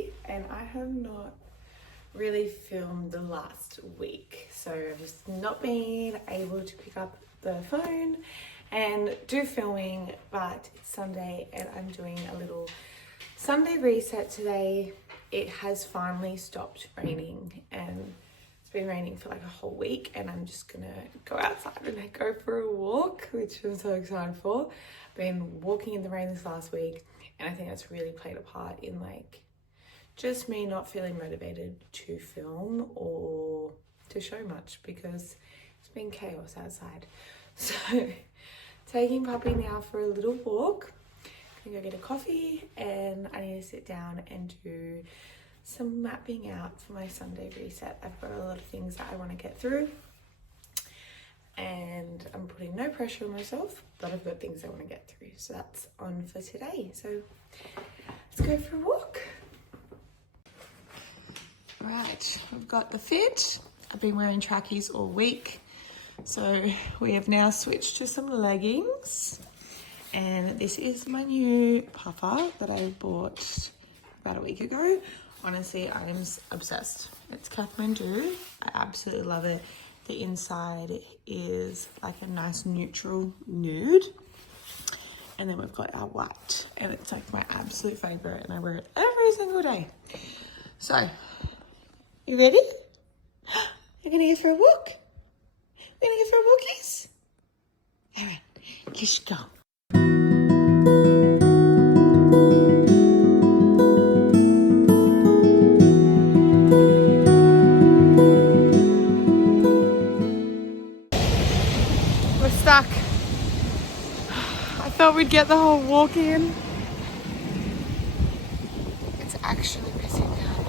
Friday and I have not really filmed the last week, so I've just not been able to pick up the phone and do filming, but it's Sunday and I'm doing a little Sunday reset today. It has finally stopped raining and it's been raining for like a whole week, and I'm just gonna go outside and go for a walk, which I'm so excited for. I've been walking in the rain this last week and I think that's really played a part in like just me not feeling motivated to film or to show much because it's been chaos outside. So taking puppy now for a little walk. I'm gonna go get a coffee and I need to sit down and do some mapping out for my Sunday reset. I've got a lot of things that I want to get through and I'm putting no pressure on myself, but I've got things I want to get through. So that's on for today. So let's go for a walk. Right, we've got the fit. I've been wearing trackies all week. So we have now switched to some leggings. And this is my new puffer that I bought about a week ago. Honestly, I'm obsessed. It's Kathmandu. I absolutely love it. The inside is like a nice neutral nude. And then we've got our white. And it's like my absolute favorite. And I wear it every single day. So, you ready? You're gonna go for a walk? We're gonna go for a walkies? All right, let's go. We're stuck. I thought we'd get the whole walk in. It's actually pissing down.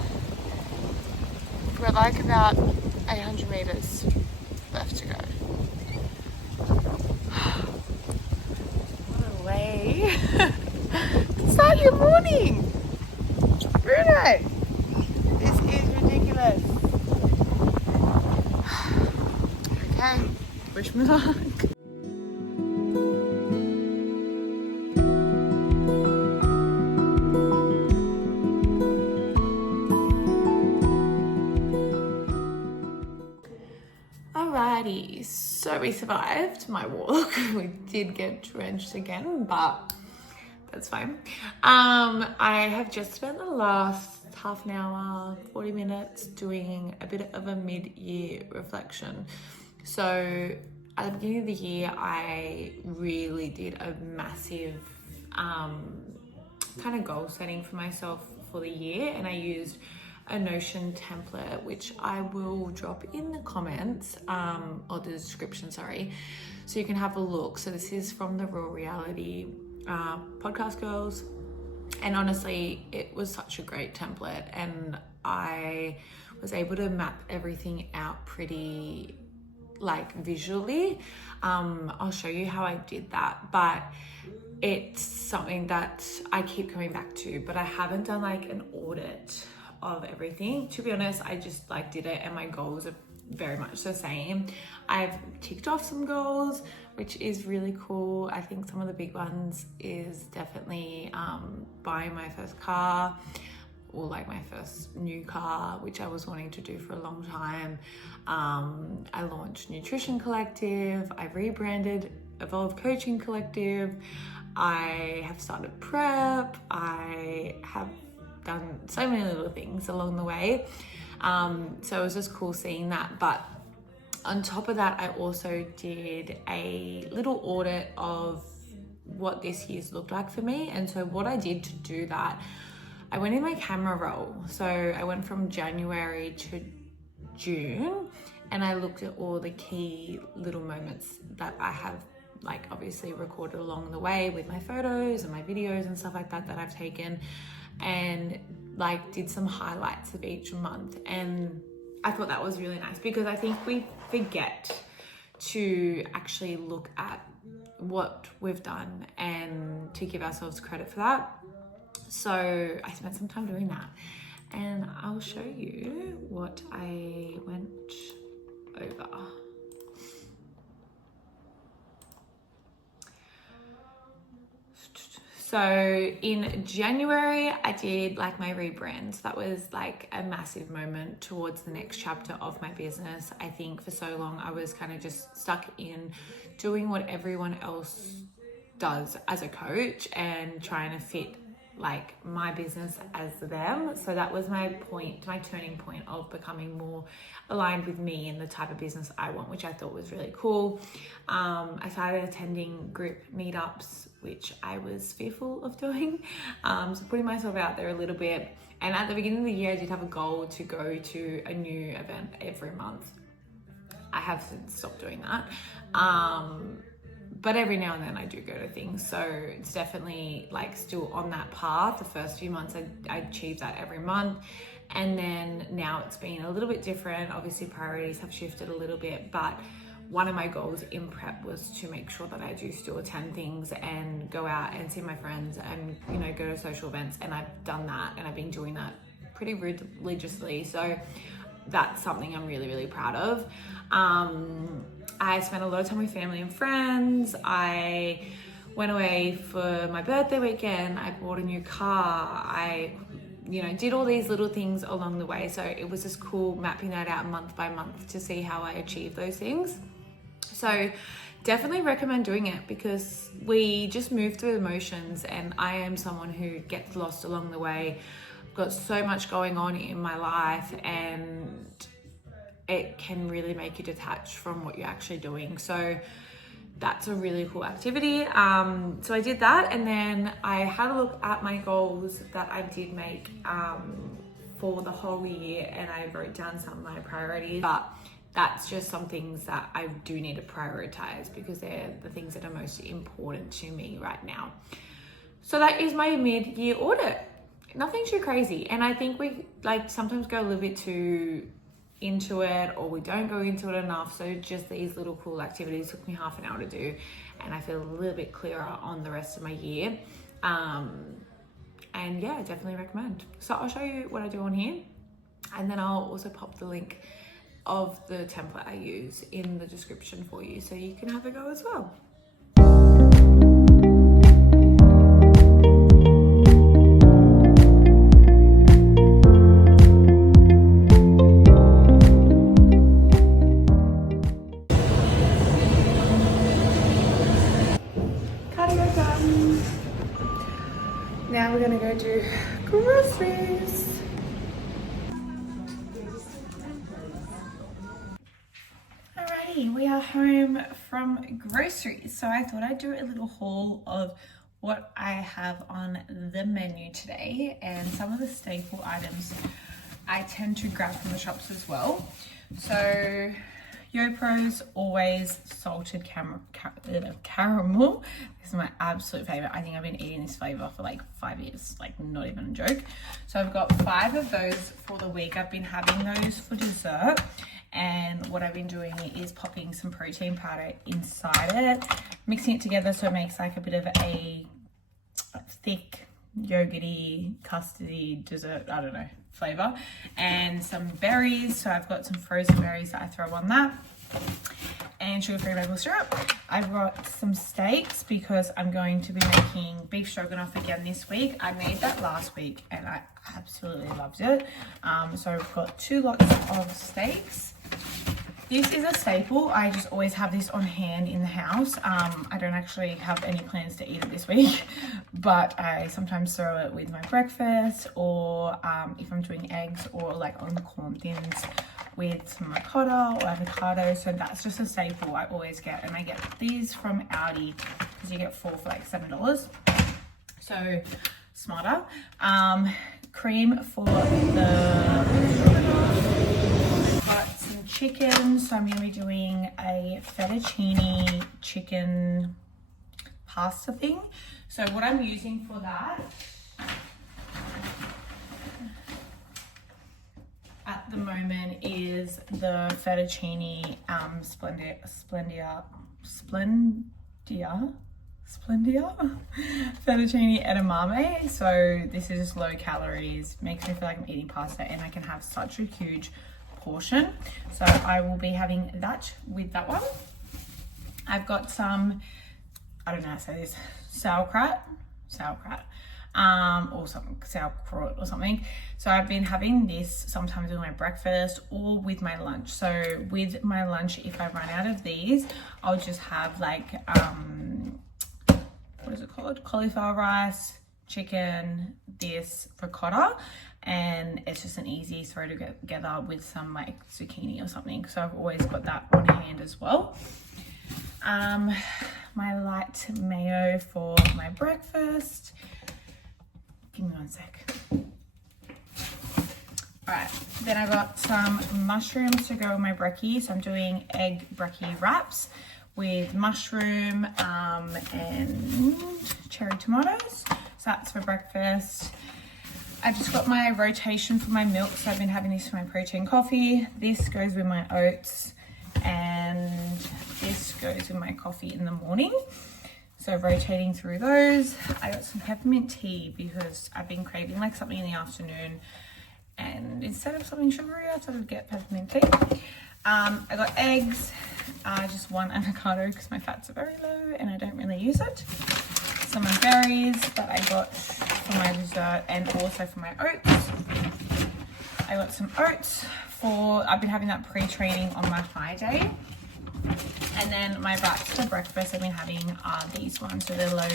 We're like about 800 meters left to go. What a way to start your morning. Bruno, this is ridiculous. Okay, wish me luck. Alrighty, so we survived my walk. We did get drenched again, but that's fine. I have just spent the last half an hour, 40 minutes doing a bit of a mid-year reflection. So at the beginning of the year, I really did a massive kind of goal setting for myself for the year, and I used a Notion template, which I will drop in the comments or the description, sorry, so you can have a look. So this is from the Raw Reality podcast girls, and honestly it was such a great template and I was able to map everything out pretty like visually. I'll show you how I did that, but it's something that I keep coming back to, but I haven't done like an audit of everything. To be honest, I just like did it and my goals are very much the same. I've ticked off some goals, which is really cool. I think some of the big ones is definitely buying my first car, or like my first new car, which I was wanting to do for a long time. I launched Nutrition Collective. I rebranded Evolve Coaching Collective. I have started prep. I have done so many little things along the way. So it was just cool seeing that. But on top of that, I also did a little audit of what this year's looked like for me. And so what I did to do that, I went in my camera roll. So I went from January to June and I looked at all the key little moments that I have like obviously recorded along the way with my photos and my videos and stuff like that that I've taken, and like did some highlights of each month. And I thought that was really nice because I think we forget to actually look at what we've done and to give ourselves credit for that. So I spent some time doing that and I'll show you what I went over. So in January, I did like my rebrand. So that was like a massive moment towards the next chapter of my business. I think for so long I was kind of just stuck in doing what everyone else does as a coach and trying to fit like my business as them. So that was my turning point of becoming more aligned with me and the type of business I want, which I thought was really cool. I started attending group meetups, which I was fearful of doing. So putting myself out there a little bit. And at the beginning of the year, I did have a goal to go to a new event every month. I have since stopped doing that. But every now and then I do go to things. So it's definitely like still on that path. The first few months I achieved that every month. And then now it's been a little bit different. Obviously priorities have shifted a little bit, but one of my goals in prep was to make sure that I do still attend things and go out and see my friends and, you know, go to social events. And I've done that and I've been doing that pretty religiously. So that's something I'm really, really proud of. I spent a lot of time with family and friends. I went away for my birthday weekend. I bought a new car. I, you know, did all these little things along the way. So it was just cool mapping that out month by month to see how I achieved those things. So definitely recommend doing it because we just move through the motions, and I am someone who gets lost along the way. I've got so much going on in my life, and it can really make you detach from what you're actually doing. So that's a really cool activity. So I did that, and then I had a look at my goals that I did make for the whole year, and I wrote down some of my priorities. But that's just some things that I do need to prioritize because they're the things that are most important to me right now. So that is my mid-year audit. Nothing too crazy. And I think we like sometimes go a little bit too into it, or we don't go into it enough. So just these little cool activities took me half an hour to do, and I feel a little bit clearer on the rest of my year. And yeah, I definitely recommend. So I'll show you what I do on here, and then I'll also pop the link of the template I use in the description for you so you can have a go as well. Cardio done. Now we're gonna go do groceries. We are home from groceries, so I thought I'd do a little haul of what I have on the menu today and some of the staple items I tend to grab from the shops as well. So YoPro's always salted caramel. This is my absolute favorite. I think I've been eating this flavor for like 5 years, like not even a joke. So I've got 5 of those for the week. I've been having those for dessert. And what I've been doing is popping some protein powder inside it, mixing it together so it makes like a bit of a thick, yogurty, custardy dessert, I don't know, flavor. And some berries. So I've got some frozen berries that I throw on that. And sugar-free maple syrup. I've got some steaks because I'm going to be making beef stroganoff again this week. I made that last week and I absolutely loved it. So I've got 2 lots of steaks. This is a staple. I just always have this on hand in the house. I don't actually have any plans to eat it this week, but I sometimes throw it with my breakfast, or if I'm doing eggs, or like on the corn thins with some ricotta or avocado. So that's just a staple I always get, and I get these from Aldi because you get 4 for like $7. So smarter. Cream for the got some chicken, so I'm going to be doing a fettuccine chicken pasta thing. So what I'm using for that at the moment is the fettuccine fettuccine edamame. So this is just low calories, makes me feel like I'm eating pasta, and I can have such a huge portion. So I will be having that with that one. I've got some, I don't know how to say this, sauerkraut. sauerkraut, or something, sauerkraut or something. So I've been having this sometimes with my breakfast or with my lunch. So with my lunch, if I run out of these, I'll just have like, what is it called? Cauliflower rice, chicken, this ricotta, and it's just an easy throw together with some like zucchini or something. So I've always got that on hand as well. My light mayo for my breakfast. Give me one sec. All right, then I got some mushrooms to go with my brekkie. So I'm doing egg brekkie wraps with mushroom and cherry tomatoes. So that's for breakfast. I just got my rotation for my milk. So I've been having this for my protein coffee. This goes with my oats, and this goes with my coffee in the morning. So rotating through those. I got some peppermint tea because I've been craving like something in the afternoon, and instead of something sugary, I thought I'd get peppermint tea. I got eggs, just one avocado because my fats are very low and I don't really use it. Some berries that I got for my dessert and also for my oats. I got some oats for, I've been having that pre-training on my high day. And then my wraps for breakfast I've been having are these ones. So they're low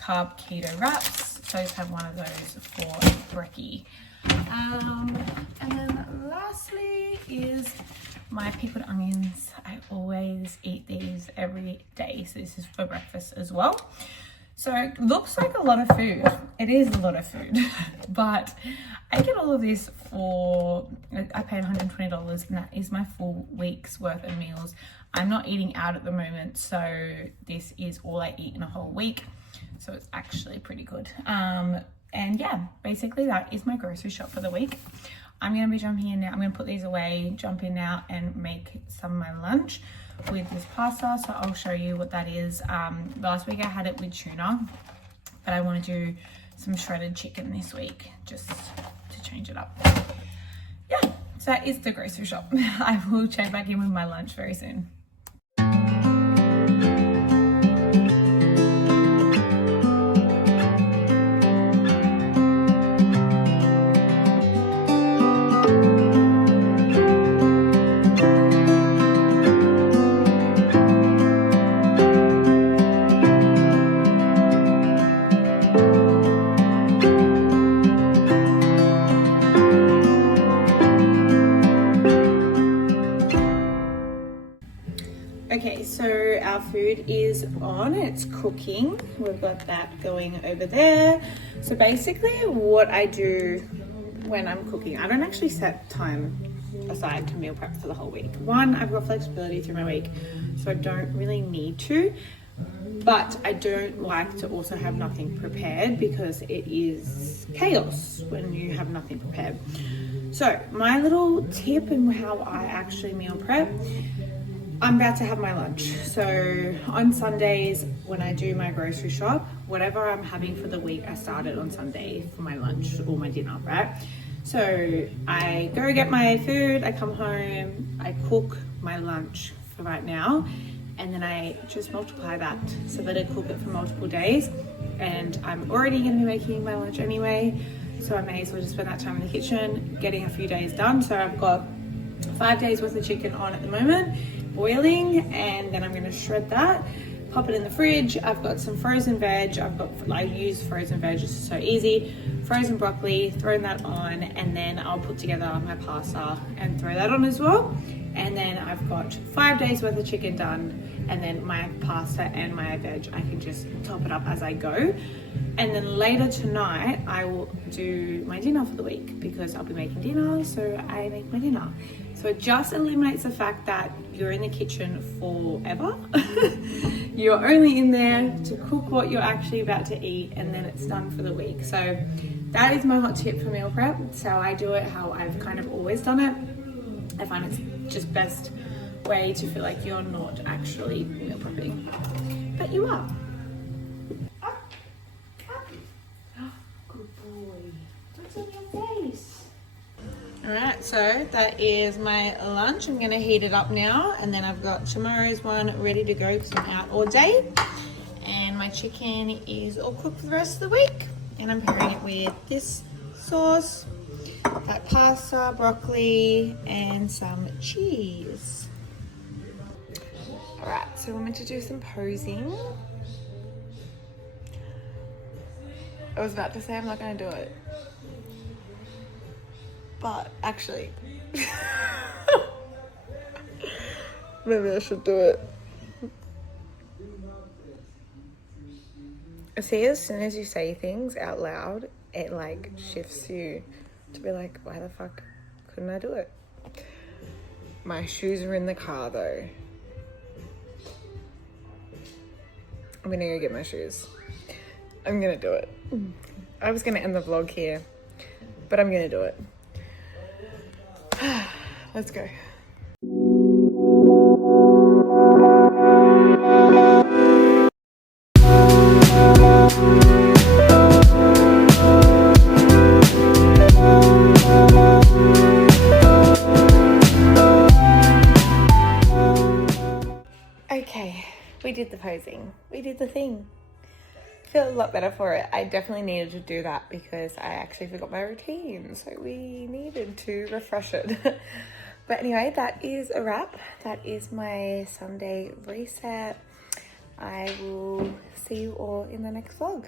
carb keto wraps. So I just have one of those for brekkie. And then lastly is my pickled onions. I always eat these every day. So this is for breakfast as well. So it looks like a lot of food. It is a lot of food, but I get all of this for, I paid $120 and that is my full week's worth of meals. I'm not eating out at the moment, so this is all I eat in a whole week. So it's actually pretty good. And yeah, basically that is my grocery shop for the week. I'm gonna be jumping in now. I'm gonna put these away, jump in now and make some of my lunch with this pasta. So I'll show you what that is. Last week I had it with tuna, but I want to do some shredded chicken this week just to change it up. Yeah, so that is the grocery shop. I will check back in with my lunch very soon. Okay, so our food is on, it's cooking. We've got that going over there. So basically what I do when I'm cooking, I don't actually set time aside to meal prep for the whole week. One, I've got flexibility through my week, so I don't really need to, but I don't like to also have nothing prepared because it is chaos when you have nothing prepared. So my little tip and how I actually meal prep, I'm about to have my lunch. So on Sundays when I do my grocery shop, whatever I'm having for the week, I start it on Sunday for my lunch or my dinner, right? So I go get my food, I come home, I cook my lunch for right now, and then I just multiply that so that I cook it for multiple days. And I'm already gonna be making my lunch anyway, so I may as well just spend that time in the kitchen getting a few days done. So I've got 5 days worth of chicken on at the moment, boiling, and then I'm going to shred that, pop it in the fridge. I've got some frozen veg. I use frozen veg, it's so easy. Frozen broccoli, throwing that on, and then I'll put together my pasta and throw that on as well. And then I've got 5 days worth of chicken done, and then my pasta and my veg, I can just top it up as I go. And then later tonight, I will do my dinner for the week because I'll be making dinner, so I make my dinner. So it just eliminates the fact that you're in the kitchen forever. You're only in there to cook what you're actually about to eat, and then it's done for the week. So that is my hot tip for meal prep. It's how I do it, how I've kind of always done it. I find it's just best way to feel like you're not actually meal prepping, but you are. Good boy. What's on your face? All right, so that is my lunch. I'm gonna heat it up now, and then I've got tomorrow's one ready to go because I'm out all day. And my chicken is all cooked for the rest of the week, and I'm pairing it with this sauce, that pasta, broccoli, and some cheese. All right, so we're meant to do some posing. I was about to say I'm not going to do it, but actually, maybe I should do it. See, as soon as you say things out loud, it like shifts you to be like, why the fuck couldn't I do it? My shoes are in the car though. I'm gonna go get my shoes. I'm gonna do it. I was gonna end the vlog here, but I'm gonna do it. Let's go. Okay, we did the posing. We did the thing. I feel a lot better for it. I definitely needed to do that because I actually forgot my routine. So we needed to refresh it. But anyway, that is a wrap. That is my Sunday reset. I will see you all in the next vlog.